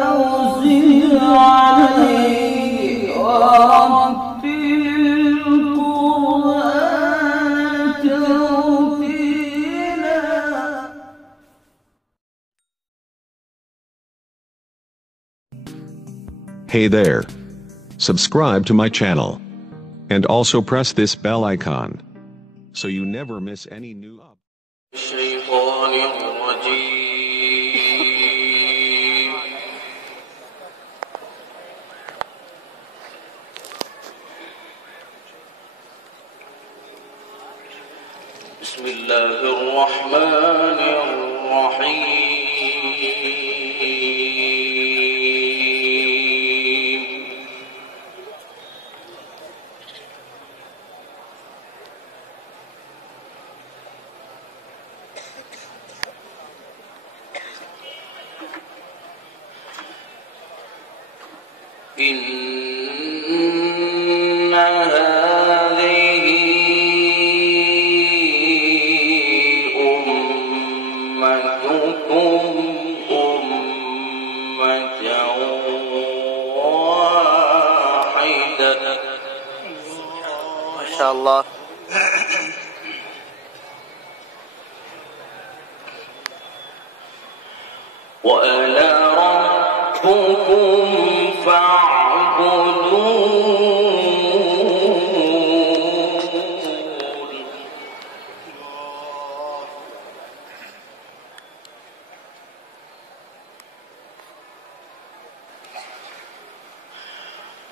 أنزل عليه ورتل القرآن ترتيلا. Hey there. Subscribe to my channel. And also press this bell icon so you never miss any new updates. الشيطان الرجيم. بسم الله الرحمن الرحيم. إن هذه أمتكم أمة واحدة. ما شاء الله. وأنا ربكم فاعبدون.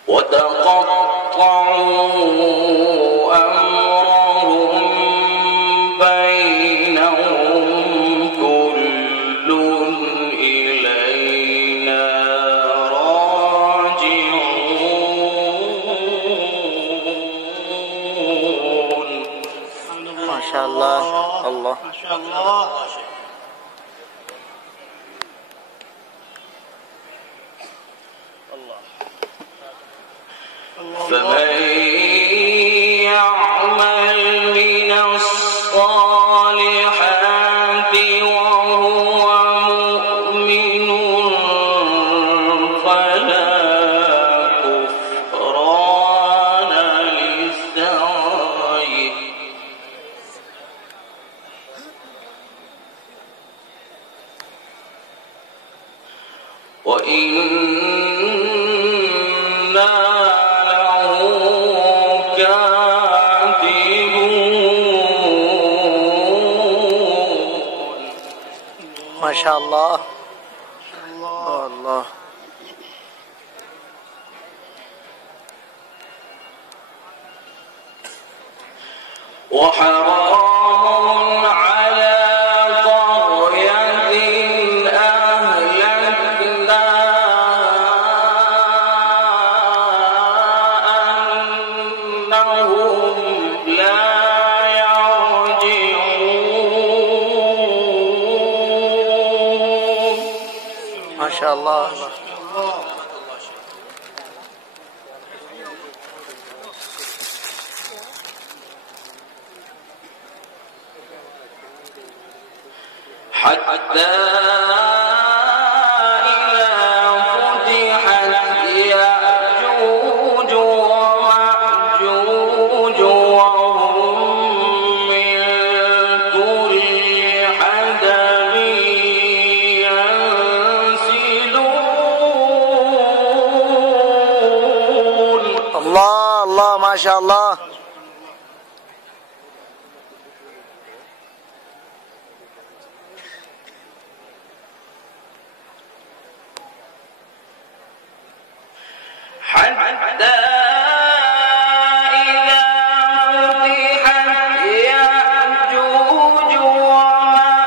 وتقطعوا أمرهم بينهم كل إلينا راجعون. ما شاء الله. الله ما شاء الله. فمن يعمل من الصالحات وهو مؤمن فلا كفران لسعيه وإنا ما شاء الله. الله. وحرام على قرية أهلكناها أنهم لا يرجعون. ما شاء الله. حتى إذا فتحت يأجوج ومأجوج وهم من كل حدب ينسلون. الله الله ما شاء الله. حتى إذا فتحت يأجوج ومأجوج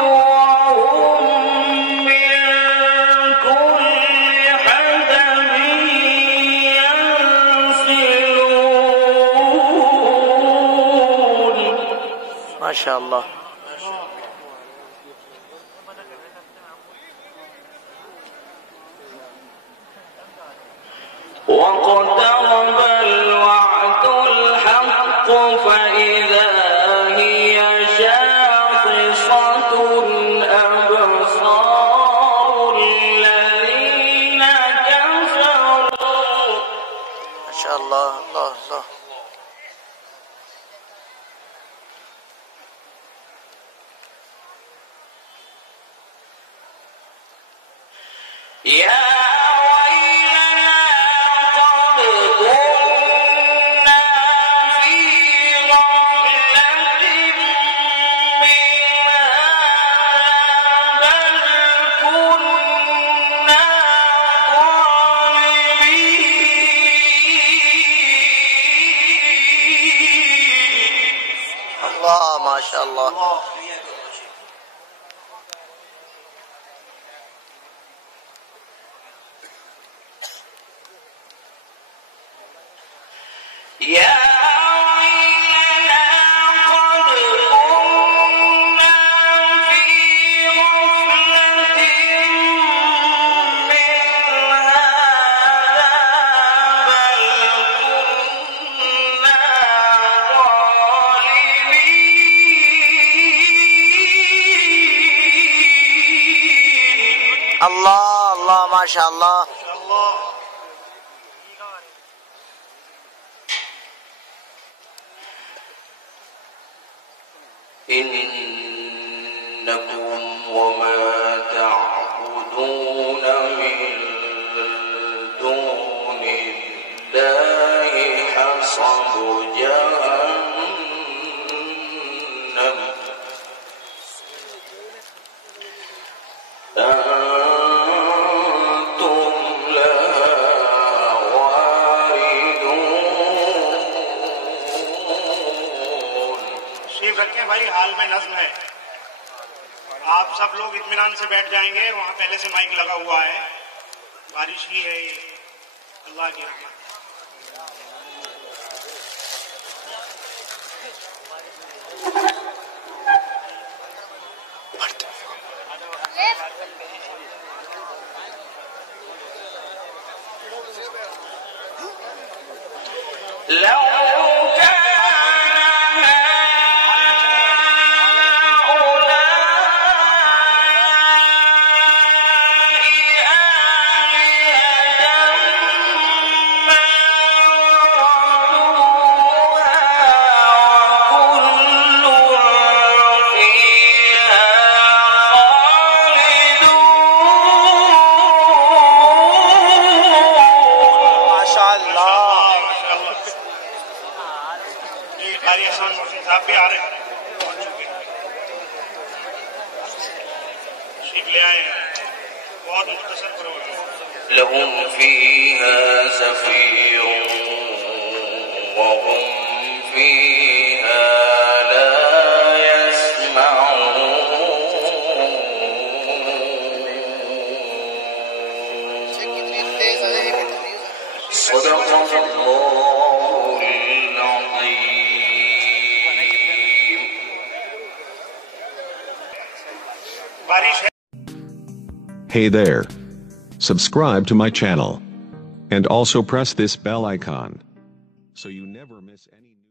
وهم من كل حدب ينسلون. ما شاء الله. واقترب الوعد الحق فإذا هي شاخصة أبصار الله الله الله. يا ويلنا قد كنا في غفلة من هذا بل كنا ظالمين. الله ما شاء الله. يا ويلنا قد كنا في غفلة من هذا بل كنا ظالمين. الله الله ما شاء الله. إنكم وما تعبدون من دون الله حصب جهنم أنتم لها واردون. तशरीफ रखें भाई, हाल में नज्म है। आप सब लोग इत्मीनान से बैठ जाएंगे। वहां पहले से माइक लगा हुआ है। बारिश ही है ये, अल्लाह की रहमत। لو साहब भी आ रहे हैं, तशरीफ ले आए हैं। बहुत मुख्तसर प्रोग्राम। لهم فيها زفير وهم فيها لا يسمعون. صدق الله العظيم. बारिश है। Hey there. Subscribe to my channel. And also press this bell icon, so you never miss any new